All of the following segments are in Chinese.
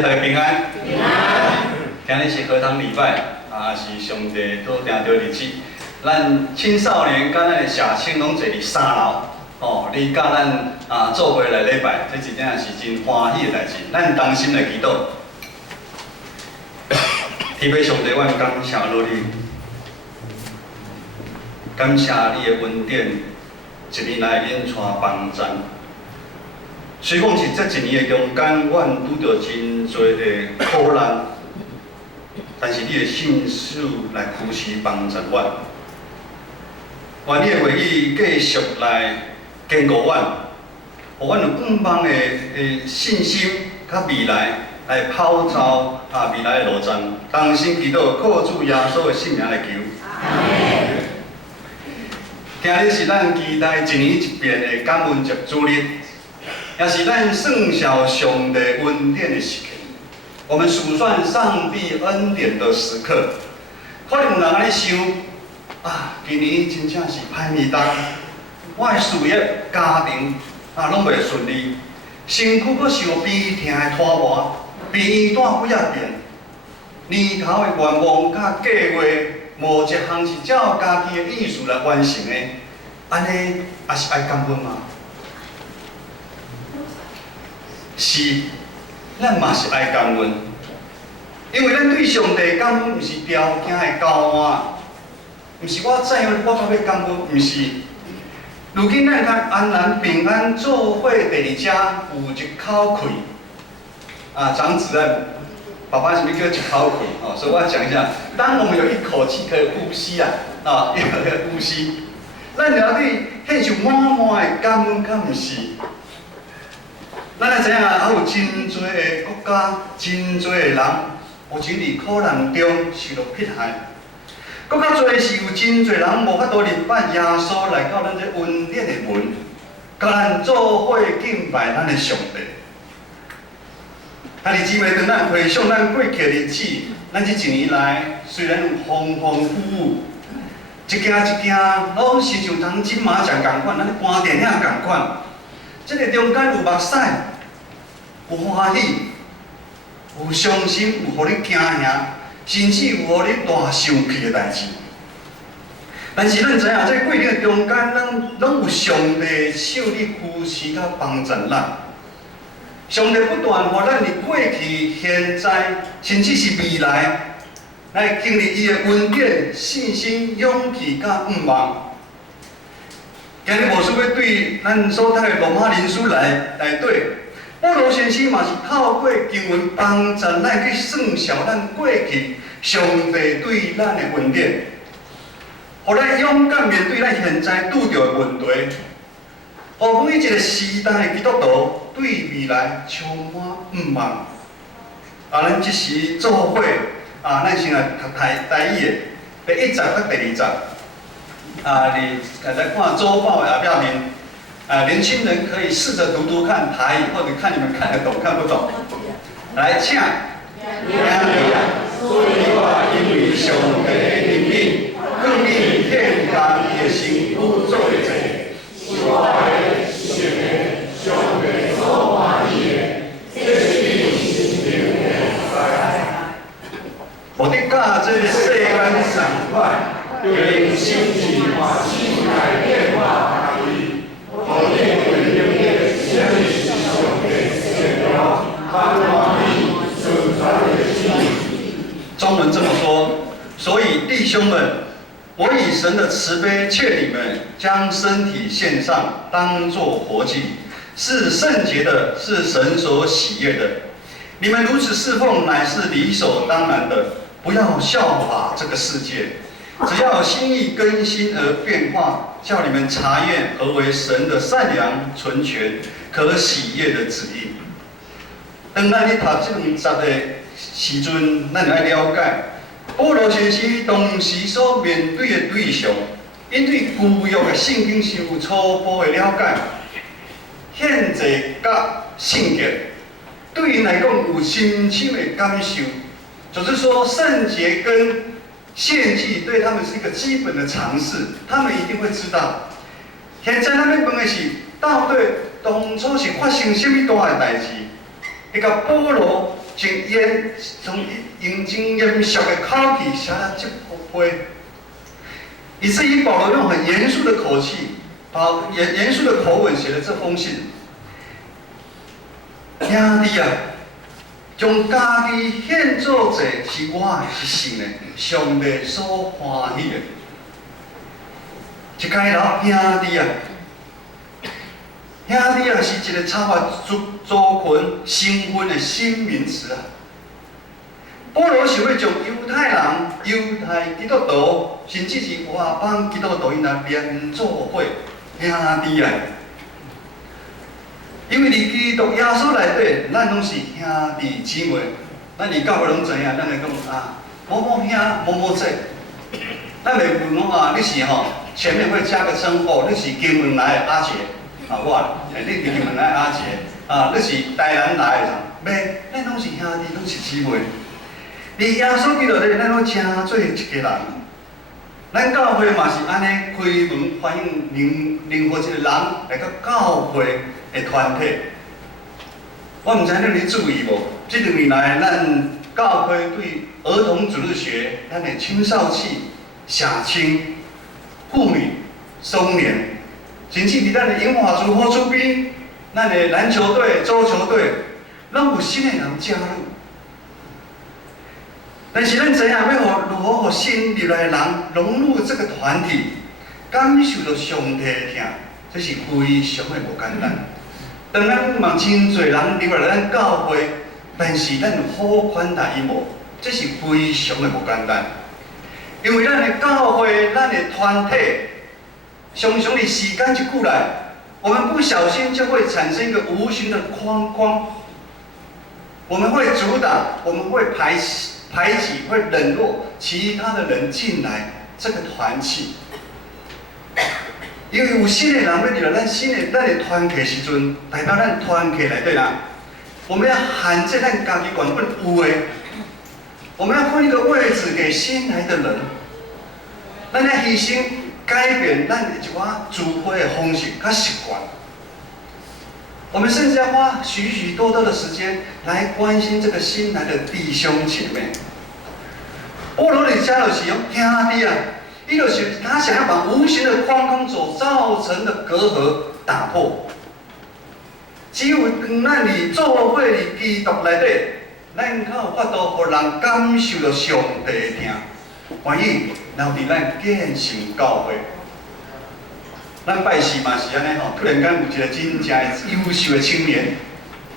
大家平安。平安。今日是课堂礼拜，是上帝所定着日子。咱青少年甲咱的社青拢坐伫三楼，你甲咱做伙来礼拜，这一定是真欢喜的代志。咱同心来祈祷。天父上帝，阮感谢你，感谢你的恩典，一年来引带帮助。虽讲是这一年的中间，阮拄着真多的苦难，但是你的信手来扶持帮助阮。愿你的话语继续来坚固阮，互阮有更棒的信心，甲未来来跑走未来的路程。同心祈祷，靠主耶稣的圣名来求。今日是咱期待一年一遍的感恩节主日，也是咱圣晓上帝恩典的时刻。我们数算上帝恩典的时刻，可能有人安尼想。今年真正是歹年当，我的事业、家庭拢袂顺利，身躯阁受病痛的拖磨，病院住几啊遍，年头的愿望甲计划，无一项是照家己的意思来完成的，安尼也是爱感恩吗？是，咱嘛是爱感恩，因为咱对上帝感恩，毋是条件的交换。毋是我知影我才要感恩，毋是。如今咱较安然平安做伙第二家有一口气。长子爸爸什么叫一口气？所以我要讲一下，当我们有一口气可以呼吸可以呼吸，咱了对献上满满的感恩，敢毋是？咱来知影，还有真多的国家，真多的人，有真伫苦难中受到迫害。搁较侪是有真侪人无法度明白耶稣来到咱这恩典的门，甲咱做伙敬拜咱的上帝。兄弟姊妹，当咱回想咱过去的日子，咱这一年来虽然有丰丰富富，一件一件拢亲像当金马奖共款，咱咧观电影共款。这个中间有目屎，有欢喜，有伤心，有互你惊吓。甚至有互你大生气的代志，但是咱知影，在过程的中间，咱拢有上帝手里扶持甲帮助咱。上帝不断互咱伫过去、现在，甚至是未来，来经历伊的恩典、信心、勇气甲盼望。今日无需要对咱所读的罗马人书内底。保罗先生嘛是透过经文帮助咱去算小咱过去上帝对咱的恩典，互咱勇敢面对咱现在拄着的问题，互每一个时代的基督徒对未来充满盼望。咱即时做伙咱先来读台语的第1集甲第2集。来看周报的下面。年轻人可以试着读看台语，或者看你们看得懂看不懂。来，请。所以我因为上帝的怜悯，更以天降的辛苦做者，是我的血上帝所欢喜的，这是心灵的灾。我的教这世间上快，用心情把心来变化。中文这么说，所以弟兄们，我以神的慈悲劝你们，将身体献上，当作活祭，是圣洁的，是神所喜悦的。你们如此侍奉，乃是理所当然的。不要效法这个世界，只要心意更新而变化，叫你们查验何为神的善良、纯全、可喜悦的旨意。当咱咧读这2集的时阵，咱就要了解保罗先生当时所面对的对象，因对旧约的圣经是有初步的了解，献祭甲圣洁对因来讲有深深的感受，就是说圣洁跟献祭对他们是一个基本的常识，他们一定会知道。现在咱要问的是，到底当初是发生什么大的代志，会甲保罗用真严肃的口气写了这幅碑，以至于保罗用很严肃的口气，严肃的口吻写了这封信。兄弟啊，将家己献作者是我是神的，上帝所欢喜的。一开头，兄弟啊，兄弟啊是一个超越族群身份的新名词啊。保罗想要将犹太人、犹太基督徒，甚至是外邦基督徒因来连做伙兄弟啊。因为伫基督耶稣内底，咱拢是兄弟姊妹。咱伫教会拢知影，咱会讲啊，某某兄、某某姐。咱袂问讲啊，你是吼前面会加个称呼，你是金门来的阿杰啊，我，你是金门来的阿杰啊，你是台南来的，袂，咱拢是兄弟，拢是姊妹。伫耶稣基督里，咱拢成做一个人。咱教会嘛是安尼开门欢迎任何一个人来到教会的团体。我唔知你有注意无？这2年来，咱教会对儿童主日学、咱的青少期、社青、妇女、中年，甚至伫咱的英华族好厝边，咱的篮球队、足球队，拢有新的人加入。但是咱知影要如何互新入来的人融入这个团体，感受到上帝的疼，这是非常的无简单。当咱嘛真侪人入来咱教会，但是咱好款待伊无，这是非常的无简单。因为咱的教会、咱的团体，常常的时间一久来，我们不小心就会产生一个无形的框框，我们会阻挡，我们会排挤，会冷落其他的人进来这个团体。因为有新的人要入来咱的团体时阵，代表咱团体内底啦，我们要限制咱家己原本有的，我们要分一个位置给新来的人，咱要牺牲改变咱的一寡组会的方式甲习惯。我们甚至要花许许多多的时间来关心这个新来的弟兄姐妹。保罗里加就是用兄弟啊，伊就是他想要把无形的框框所造成的隔阂打破。只有当咱伫做伙伫基督内底，咱才有法度互人感受到上帝的疼，愿意留伫咱建成教会。咱拜四嘛是安尼吼，突然间有一个真正优秀的青年，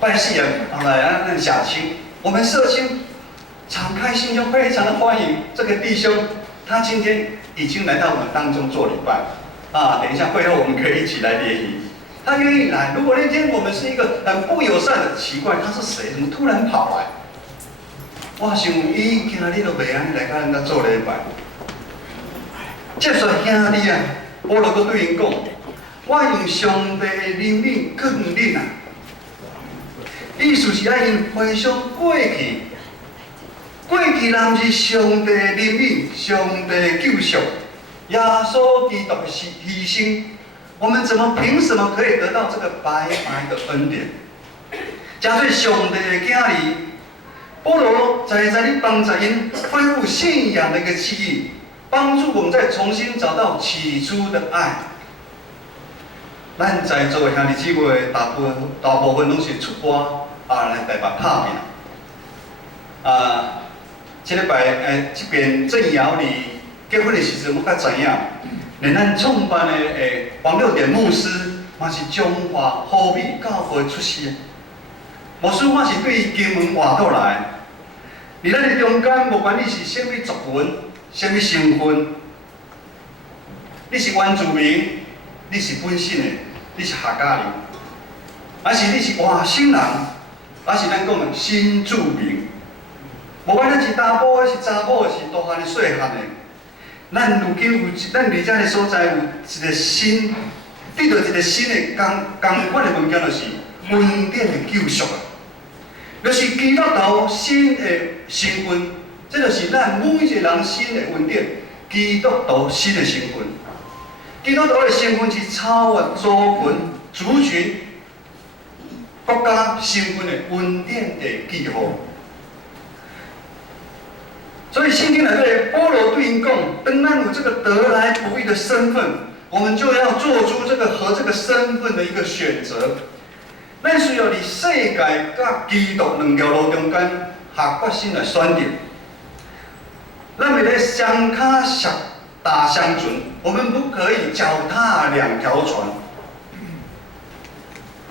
拜四啊，后来啊，咱社青，我们社青敞开心胸，非常的欢迎这个弟兄，他今天已经来到我们当中做礼拜啊。等一下会后我们可以一起来联谊。他愿意来。如果那天我们是一个很不友善的，奇怪他是谁？怎么突然跑来？我想伊今日都袂安尼来甲咱做礼拜。接续兄弟啊，我就搁对因讲，我用上帝的怜悯更恁啊。意思是爱因回想过去。过去人是上帝的怜悯，上帝的救赎，耶稣基督的牺牲，我们凭什么可以得到这个白白的恩典？加做上帝的囝儿，保罗在你帮助因恢复信仰的一个记忆，帮助我们再重新找到起初的爱。咱在座的兄弟姊妹，大部分拢是出国来台北拍拼这礼拜这边正瑶里结婚的时阵，我较知影，连咱创办的黄六点牧师，嘛是中华好美教会出世的。牧师我是对金门外岛来，伫咱的中间，无管你是啥物族群、啥物身份，你是原住民，你是本省的，你是客家人，还是你是外省人，还是咱讲的新住民。无管咱是查甫的，是查某的，是大汉的、细汉的，咱如今咱伫遮个所在有一个新，得到一个新的同款的物件，就是恩典的救赎啊！就是基督徒新的身份，这就是咱每一个人新的恩典。基督徒新的身份，基督徒的身份是超越族群、国家身份的恩典的记号。所以圣经来对保罗对因讲，当咱有这个得来不易的身份，我们就要做出这个和这个身份的一个选择。咱需要伫世界甲基督两条路中间下决心来选择。咱袂咧双脚踏相船，我们不可以脚踏两条船。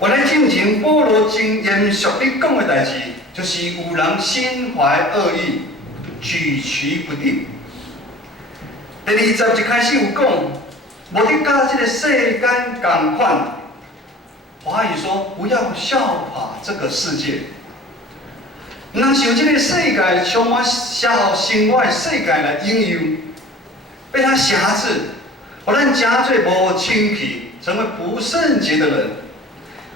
原来进前保罗真严肃地讲的代志，就是有人心怀恶意，举棋不定。第21开始有讲，无得甲这个世间同款。华语说不要效法这个世界。若受这个世界充满消耗生活的世界来引诱，被它辖制，互咱加罪无清气，成为不圣洁的人，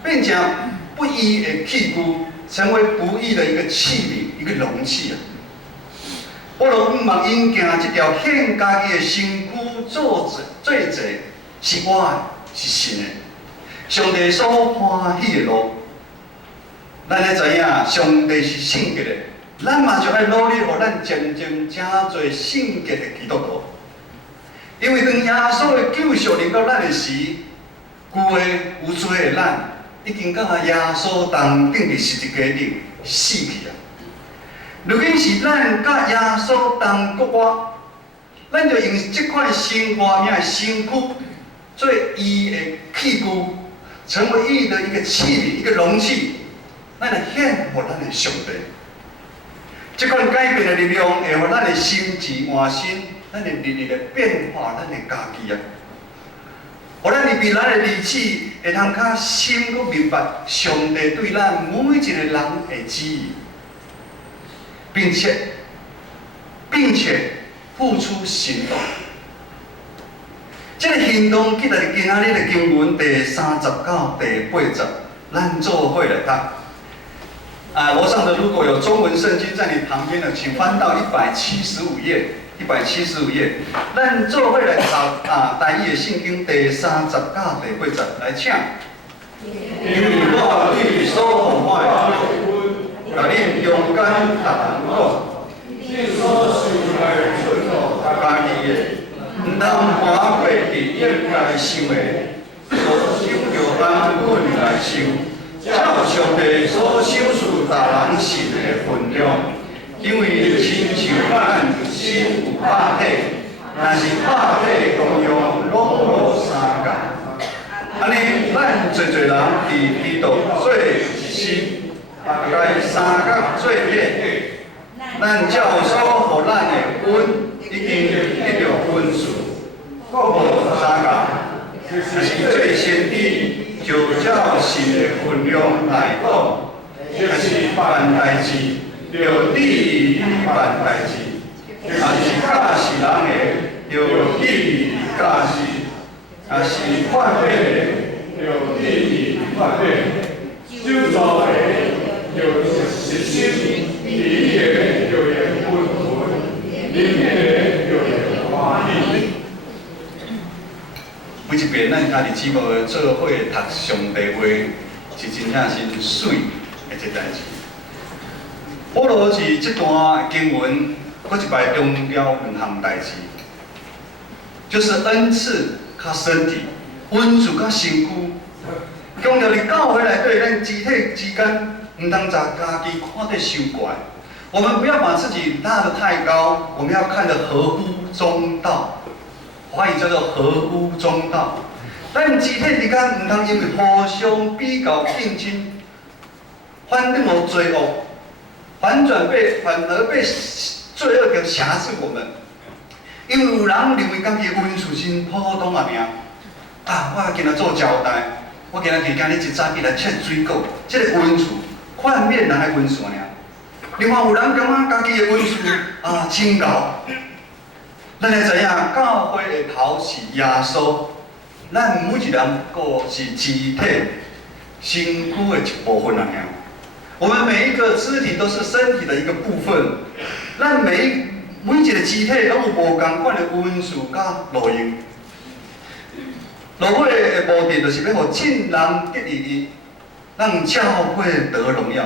并将不义的器具成为不义的一个器皿、一个容器啊！保罗毋茫因行这条欠家己的身躯做罪罪，是我的，是神的。上帝所欢喜的路，咱咧知影，上帝是圣洁的，咱嘛就要努力，互咱渐渐成做圣洁的基督徒。因为当耶稣的救赎临到咱的时，旧的有罪的咱，已经甲耶稣同顶伫十字架顶死去啊！如今是咱甲耶稣同国活，咱就用这款新活命的身躯，做伊的器具。成为义的一个器皿、一个容器，咱来献给咱的上帝。这款改变的力量，会互咱的心智换新，咱的日日的变化，咱的家己啊。互咱的未来的日子，会通较深去明白上帝对咱每一个人的旨意，并且付出行动。这个行动，记得今仔日的经文第30到第80，咱做伙来读。楼上的如果有中文圣经在你旁边的，请翻到175页。175页，咱做伙来读台语的圣经第30到第80，来请。因为我对所奉我的，甲恁勇敢逐人讲，你所受来顺服家己的。唔通搬过伫应该想的，所想着安稳来想，照上帝所赏赐大人信的分量。因为亲像咱心有百体，若是百体同样拢无相共。安尼，咱侪人伫基督做一心，大概三角做体，咱照所互咱的恩。已经得到分数，各无相共，就是最先的，就照神的分量来讲，就是办代志，就你办代志；也是教是人的，就你教是；也是发火的，就你发火；手造的，就实心；理的，就会分分；里面的。每一遍咱家己姊妹做伙读上帝话，是真正是水的一代志。保罗是这段经文，搁一摆强调两项代志，就是恩赐甲身体，恩赐甲身躯。强调伫教会内底，咱肢体之间，唔通把家己看得伤怪。我们不要把自己拉得太高，我们要看得合乎中道。华语叫做合乎中道。咱肢体之间唔通因为互相比较竞争，反倒互罪恶，反而被罪恶给辖制我们。因为有人认为家己的温素真普通啊命，我今仔做交代，我今日一早起来切水果，这个温素看面人的温素尔。另外有人感觉家己的温素真高。咱会知影，教会的头是耶稣，咱每一人个是肢体、身躯的一部分啊！我们每一个肢体都是身体的一个部分，咱每一个肢体拢有无同款的温素甲路用。路尾的目的就是要互众人得利益，让教会得荣耀。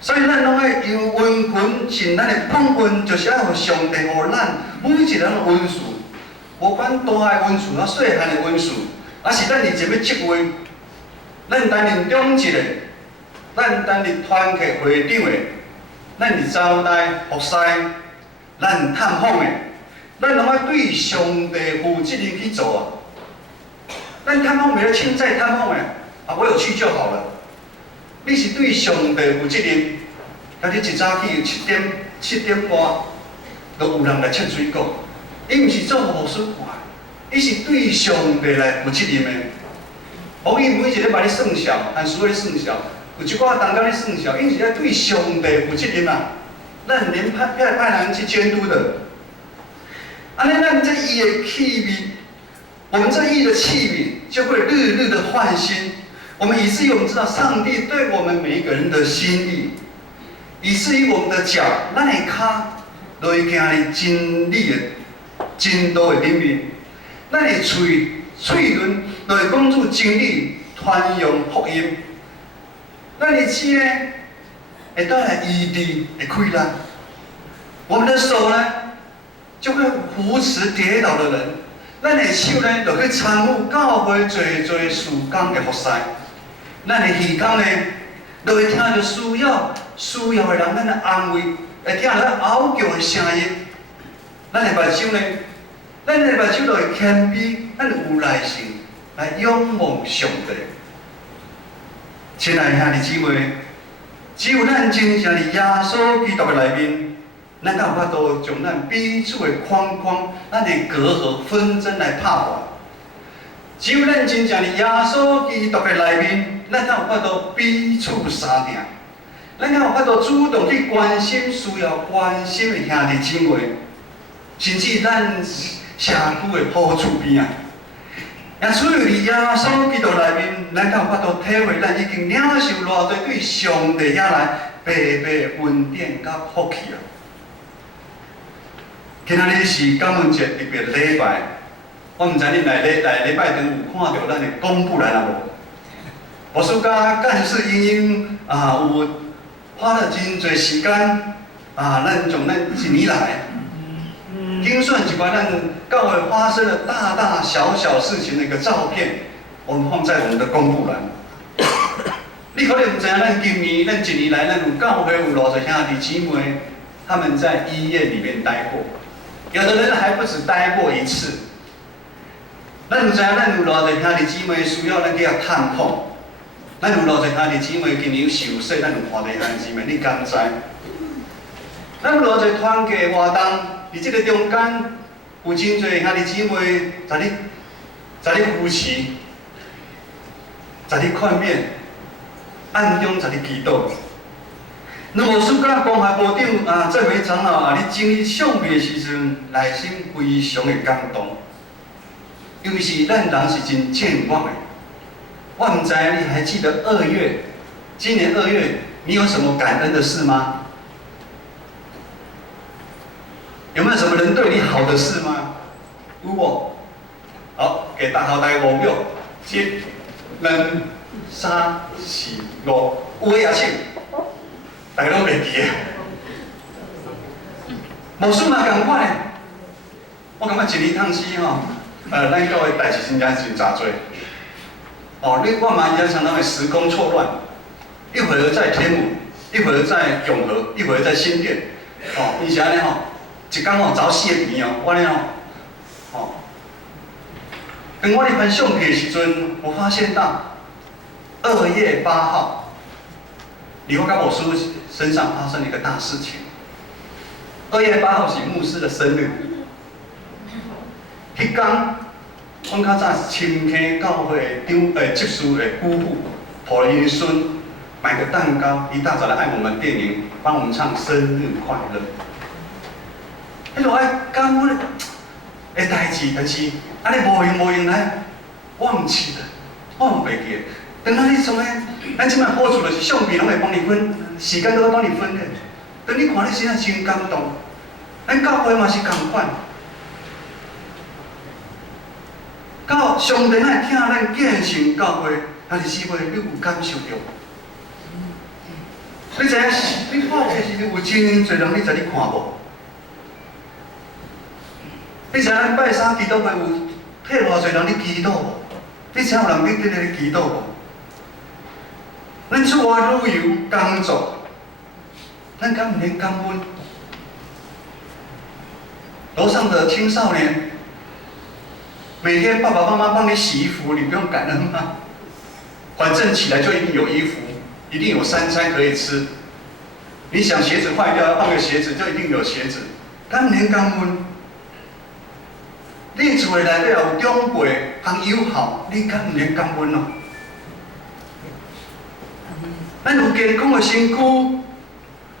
所以咱拢爱由温群尽咱的本分，就是爱互上帝互咱每一个人的温顺，无管大个温顺啊、细汉的温顺，啊是咱日前要职位，咱担任中职的，咱担任团契会长的，咱是招待服侍，咱探访的，咱拢爱对上帝负责任去做啊。咱探访袂了，凊彩探访的，啊我有去就好了。你是对上帝负责任，啊你一早起7点半，就有人来切水果，伊毋是做护士看，伊是对上帝来负责任的。互伊每一个礼拜咧算数，按数咧算数，有一寡当工咧算数，伊是咧对上帝负责任啊。咱连派人去监督的，安尼咱这义的器皿，我们这义的器皿就会日日的换新。我们以至于我们知道上帝对我们每一个人的心意，以至于我们的脚，咱的脚，就会行伫真理的真道的顶面；咱的嘴唇，就会讲出真理，传扬福音；咱的舌呢，会带来医治的溃烂；我们的手呢，就会扶持跌倒的人；咱的手呢，就去参与教会做事工的服侍。咱的耳孔呢，就会听到需要的人咱的安慰，会听到咱嗷叫的声音。咱的目睭呢，咱的目睭就会谦卑，咱有耐心来仰望上帝。亲爱的兄弟姊妹，只有咱真正伫耶稣基督的内面，咱才有法度将咱彼此的框框、咱的隔阂、纷争来拍破。只有咱真正伫耶稣基督的内面，咱才有法度彼此相听，咱才有法度主动去关心需要关心的兄弟姊妹，甚至咱社区的好厝边啊。也只有伫耶稣基督内面，咱才有法度体会咱已经领受偌济对上帝遐来白白恩典甲福气啊！今仔日是感恩节特别礼拜。我毋知恁来礼拜堂有看到咱的公布栏啊无？牧师甲干事英有花了真侪时间咱从咱一年来，精算一寡咱教会发生了大大小小事情的一个照片，我们放在我们的公布栏。你可能毋知影，咱今年咱一年来，咱有教会有偌侪兄弟姊妹，他们在医院里面待过，有的人还不止待过一次。咱有知影，咱有偌侪兄弟姊妹需要咱去遐探访，咱有偌侪兄弟姊妹今年受洗，咱有看到兄弟姊妹，你敢知？咱有偌侪团契活动，伫即个中间有真侪兄弟姊妹在你扶持，在你劝勉，暗中在你祈祷。那么，暑假关怀部长这位长老你经历相片的时阵，内心非常的感动。尤其是咱人是真健忘的，我唔知你还记得今年2月，你有什么感恩的事吗？有没有什么人对你好的事吗？有无？好，给大家5秒，1、2、3、4、5，有诶也请，大家拢袂记诶。无事嘛，共款诶。我感觉一年通时吼。咱教会代志真正真杂多。我嘛也常常会时空错乱，一会儿在天母，一会儿在永和，一会儿在新店。伊是安尼一天走4个边我安尼等我咧翻相片的时阵，我发现到2月8号，李我甲牧师身上发生了一个大事情。2月8号是牧师的生日。迄天，阮较早深坑教会执事的姑父，抱了因孙买个蛋糕，一大早来按我们电铃，帮我们唱生日快乐。迄种感恩的代志，但是安尼无用来忘记的，我嘛袂记。等到你从咱即摆播出就是相片，拢会帮你分，时间都会帮你分的。等你看你心内真感动，咱教会嘛是同款。到上帝来听咱建成教会，还是姊妹，你有感受到？你知影？你看这时有真侪人，你知你看无？你知影咱拜三祈祷会有替偌侪人咧祈祷无？你知影有人伫伫咧祈祷无？咱出外旅游工作，咱敢唔免感恩？楼上的青少年，每天爸爸妈妈帮你洗衣服，你不用感恩吗？反正起来就一定有衣服，一定有3餐可以吃。你想鞋子坏掉要换个鞋子，就一定有鞋子。敢唔免感恩？你厝的内底有长辈行友好，你敢唔免感恩哦？咱有健康的身躯，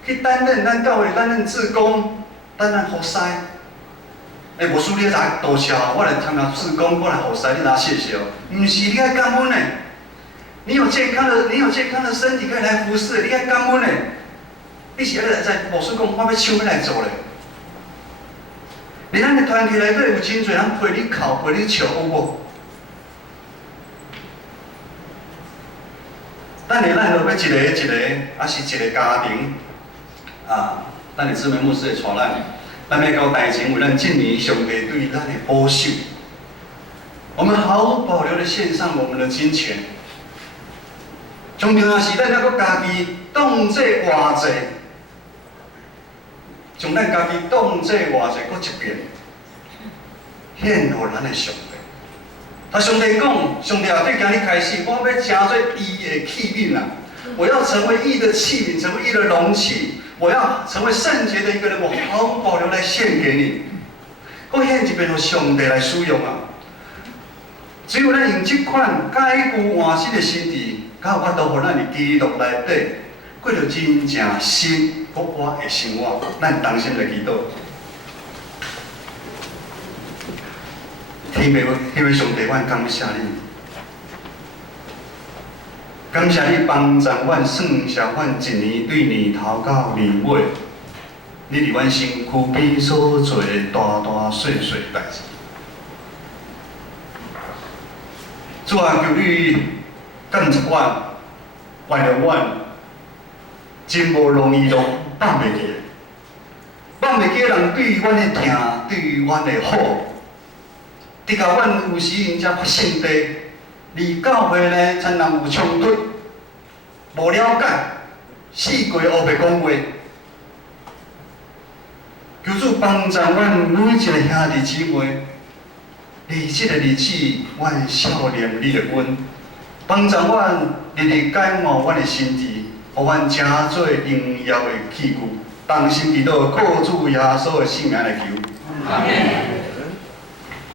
去担任咱教会担任志工，担任服侍。无输你咋多谢，我来参加志工，我来服侍，你哪谢谢哦？唔是，你爱感恩呢。你有健康的身体可以来服侍，你爱感恩呢。你是咧在无事讲，我要抢要来做咧。你咱的团体内底有真侪人陪你哭，陪你笑，有无？咱就要一个一个，还是一个家庭啊？咱的姊妹牧师会带咱要到台前为咱今年上帝对咱的保守。我们毫无保留的献上我们的金钱。重要是咱要搁家己当做偌济，将咱家己当做偌济，搁一遍献互咱的上帝。啊，上帝讲，上帝啊，对今日开始，我要成做义的器皿啊！我要成为义的器皿，成为义的容器。我要成为圣洁的一个人，我毫无保留来献给你。我献一遍，互上帝来使用啊！只有咱用这款改旧换新的心智，才有法度，互咱伫基督内底过着真正新活泼的生活。咱同心来祈祷。天父上帝，阮感谢你，感谢你帮助阮算下阮一年对年头到年尾，你伫阮身躯边所做的大大小小代志。主啊，求你感谢阮，为了阮真无容易咯，放袂记，放袂记人对阮的疼，对阮的好。直到阮有时因才发现地，离教会呢，常常有冲突，无了解，四过黑白讲话。求主帮助阮每一个兄弟姊妹，伫这个日子，阮少年你的恩，帮助阮日日改换阮的心智，互阮成做荣耀的器具。同心祈祷，靠主耶稣的圣名来求。阿门。